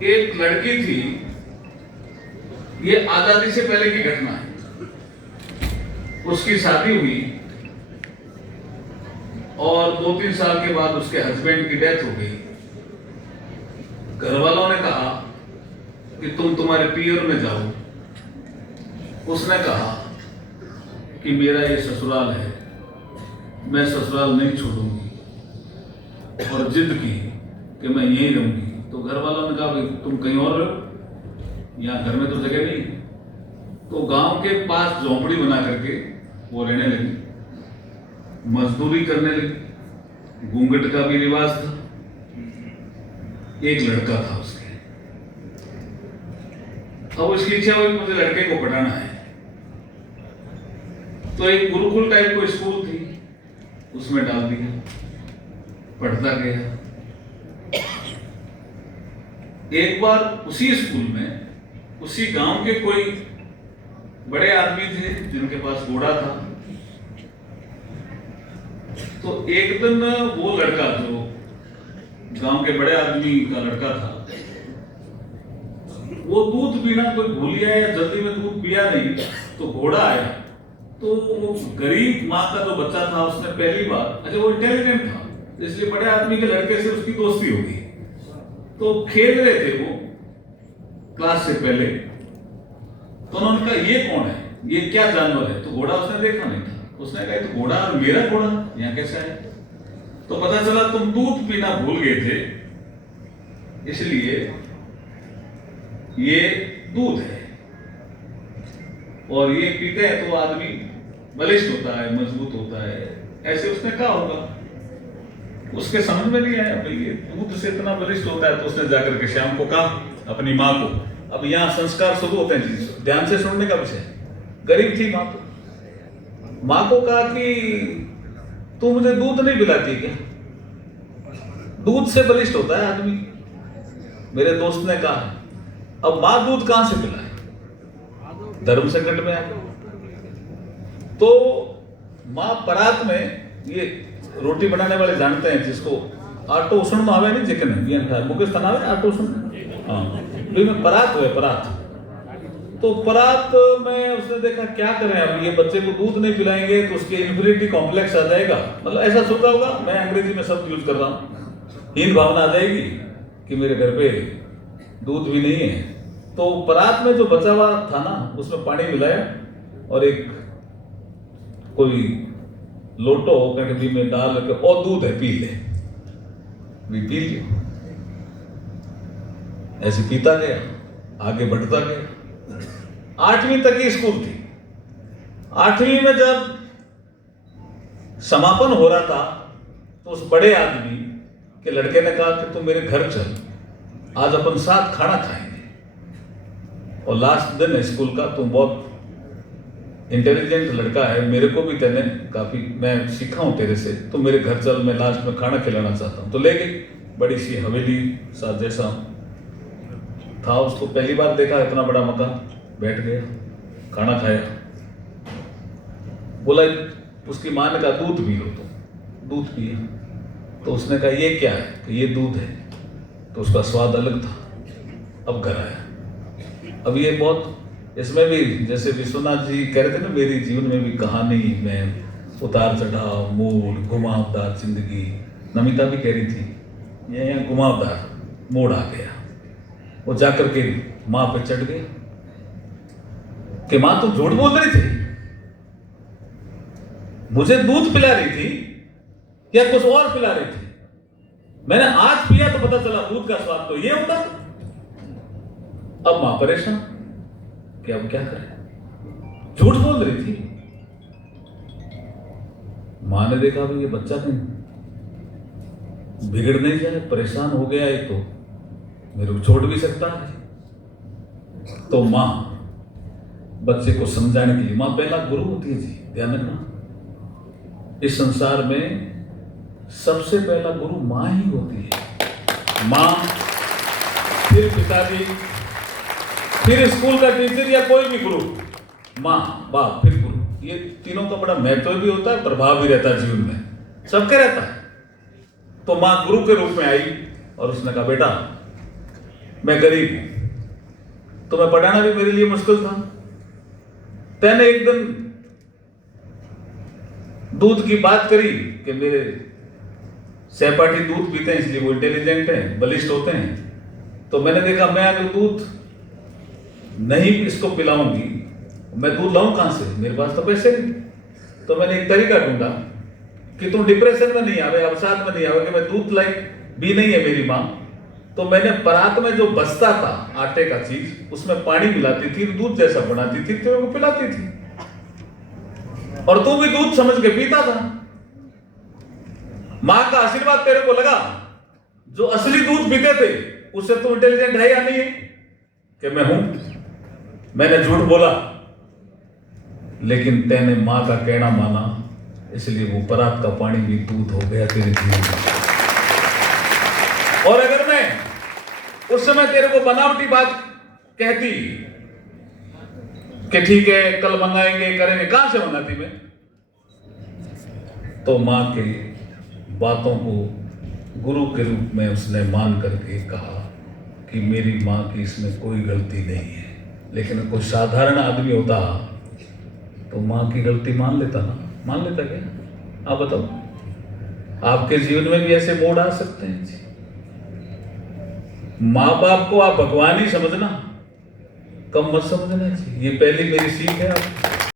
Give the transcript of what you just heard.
एक लड़की थी, ये आजादी से पहले की घटना है। उसकी शादी हुई और 2-3 साल के बाद उसके हस्बैंड की डेथ हो गई। घर वालों ने कहा कि तुम तुम्हारे पियर में जाओ। उसने कहा कि मेरा ये ससुराल है, मैं ससुराल नहीं छोड़ूंगी, और जिद की कि मैं यहीं रहूंगी। तो घर वालों ने कहा भाई तुम कहीं और रहो, यहाँ घर में तो जगह नहीं। तो गांव के पास झोंपड़ी बना करके वो रहने लगी, मजदूरी करने लगी। घूंघट का भी रिवाज था। एक लड़का था उसके। अब उसकी इच्छा हुई मुझे लड़के को पढ़ाना है, तो एक गुरुकुल टाइप को स्कूल थी, उसमें डाल दिया। पढ़ता गया। एक बार उसी स्कूल में, उसी गांव के कोई बड़े आदमी थे जिनके पास घोड़ा था। तो एक दिन वो लड़का, जो गांव के बड़े आदमी का लड़का था, वो दूध पीना कोई भूल गया या जल्दी में दूध पिया नहीं, तो घोड़ा आया। तो वो गरीब माँ का जो बच्चा था, उसने पहली बार, अच्छा वो इंटेलिजेंट था, इसलिए बड़े आदमी के लड़के से उसकी दोस्ती हो गई। तो खेल रहे थे वो क्लास से पहले। तो उन्होंने कहा ये कौन है, ये क्या जानवर है? तो घोड़ा उसने देखा नहीं था। उसने कहा तो घोड़ा, और मेरा घोड़ा यहाँ कैसा है? तो पता चला तुम दूध पीना भूल गए थे, इसलिए ये दूध है, और ये पीते हैं तो आदमी बलिष्ठ होता है, मजबूत होता है, ऐसे उसने कहा होगा। उसके समझ में नहीं आया भाई ये दूध से इतना बलिष्ठ होता है। तो उसने जाकर के शाम को कहा अपनी माँ को। अब यहाँ संस्कार शुरू होते हैं जी, ध्यान से सुनने का विषय। गरीब थी माँ, तो माँ को कहा कि तू मुझे दूध नहीं पिलाती क्या? दूध से बलिष्ठ होता है आदमी, मेरे दोस्त ने कहा। अब माँ दूध कहां से पिलाए? धर्म संकट में आ गई। तो माँ परात में, ये रोटी बनाने वाले जानते हैं जिसको आटो उसण में आवे नहीं, चिकन ये मुकेश तनावे आटो उसण, हाँ में परात हुए, परात। तो परात में उसने देखा क्या करें, अब ये बच्चे को दूध नहीं पिलाएंगे तो उसके इन्फीरियरिटी कॉम्प्लेक्स आ जाएगा, मतलब ऐसा सोचा होगा। मैं अंग्रेजी में शब्द यूज कर रहा हूँ, हीन भावना आ जाएगी कि मेरे घर पे दूध भी नहीं है। तो परात में जो बचा हुआ था ना, उसमें पानी मिलाया और एक कोई लोटो कटोरी में डाल के, और दूध है पी ले, भी पी लिया। ऐसे पीता गया, आगे बढ़ता गया। 8वीं तक की स्कूल थी। 8वीं में जब समापन हो रहा था, तो उस बड़े आदमी के लड़के ने कहा कि तू मेरे घर चल, आज अपन साथ खाना खाएंगे, और लास्ट दिन है स्कूल का, तुम बहुत इंटेलिजेंट लड़का है, मेरे को भी तेने काफी, मैं सीखा हूं तेरे से, तो मेरे घर चल, मैं लास्ट में खाना खिलाना चाहता हूं। तो ले गई, बड़ी सी हवेली सा जैसा था, उसको पहली बार देखा, इतना बड़ा मकान। बैठ गया, खाना खाया। बोला, उसकी माँ ने कहा दूध पी लो। तो दूध पिया। तो उसने कहा ये क्या है? तो ये दूध है। तो उसका स्वाद अलग था। अब घर आया। अब ये बहुत, इसमें भी जैसे विश्वनाथ जी कह रहे थे ना, मेरी जीवन में भी कहानी में उतार चढ़ाव, मोड़, घुमावदार जिंदगी। नमिता भी कह रही थी ये यहाँ घुमावदार मोड़ आ गया। वो जाकर के माँ पे चढ़ गया कि माँ तुम झूठ बोल रही थी, मुझे दूध पिला रही थी या कुछ और पिला रही थी? मैंने आज पिया तो पता चला दूध का स्वाद तो ये होता था। अब मां परेशान कि अब क्या करें, झूठ बोल रही थी। मां ने देखा भी ये बच्चा कहीं बिगड़ नहीं जाए, परेशान हो गया है तो मेरे को छोड़ भी सकता है। तो मां बच्चे को समझाने के लिए, मां पहला गुरु होती है जी, ध्यान रखना। इस संसार में सबसे पहला गुरु मां ही होती है। मां, फिर पिताजी, फिर स्कूल का टीचर या कोई भी गुरु। मां, बाप, फिर गुरु। ये तीनों का बड़ा महत्व भी होता है, प्रभाव भी रहता है जीवन में, सबके रहता है। तो मां गुरु के रूप में आई और उसने कहा बेटा मैं गरीब हूं, तो मैं पढ़ाना भी मेरे लिए मुश्किल था। तैने एक दिन दूध की बात करी कि मेरे सहपाठी दूध पीते हैं इसलिए वो इंटेलिजेंट हैं, बलिष्ठ होते हैं। तो मैंने देखा मैं अगर दूध नहीं इसको पिलाऊंगी, मैं दूध लाऊं कहां से, मेरे पास तो पैसे नहीं। तो मैंने एक तरीका ढूंढा कि तुम डिप्रेशन में नहीं आवे, अवसाद में नहीं आवे, कि मैं दूध लाइक भी नहीं है मेरी माँ। तो मैंने परात में जो बचता था आटे का चीज, उसमें पानी मिलाती थी, दूध जैसा बनाती थी, तेरे को पिलाती थी, और तू भी दूध समझ के पीता था। मां का आशीर्वाद तेरे को लगा, जो असली दूध पीते थे उससे तू इंटेलिजेंट है या नहीं है? कि मैं हूं, मैंने झूठ बोला, लेकिन तैने मां का कहना माना, इसलिए वो परात का पानी भी दूध हो गया तेरे जीवन में। और अगर मैं उस समय तेरे को बनावटी बात कहती कि ठीक है कल मंगाएंगे करेंगे, कहां से मंगाती मैं? तो मां के बातों को गुरु के रूप में उसने मान करके कहा कि मेरी मां की इसमें कोई गलती नहीं है। लेकिन कोई साधारण आदमी होता तो मां की गलती मान लेता ना? मान लेता क्या? आप बताओ, आपके जीवन में भी ऐसे मोड़ आ सकते हैं जी। माँ बाप को आप भगवान ही समझना, कम मत समझना जी। ये पहली मेरी सीख है आपको।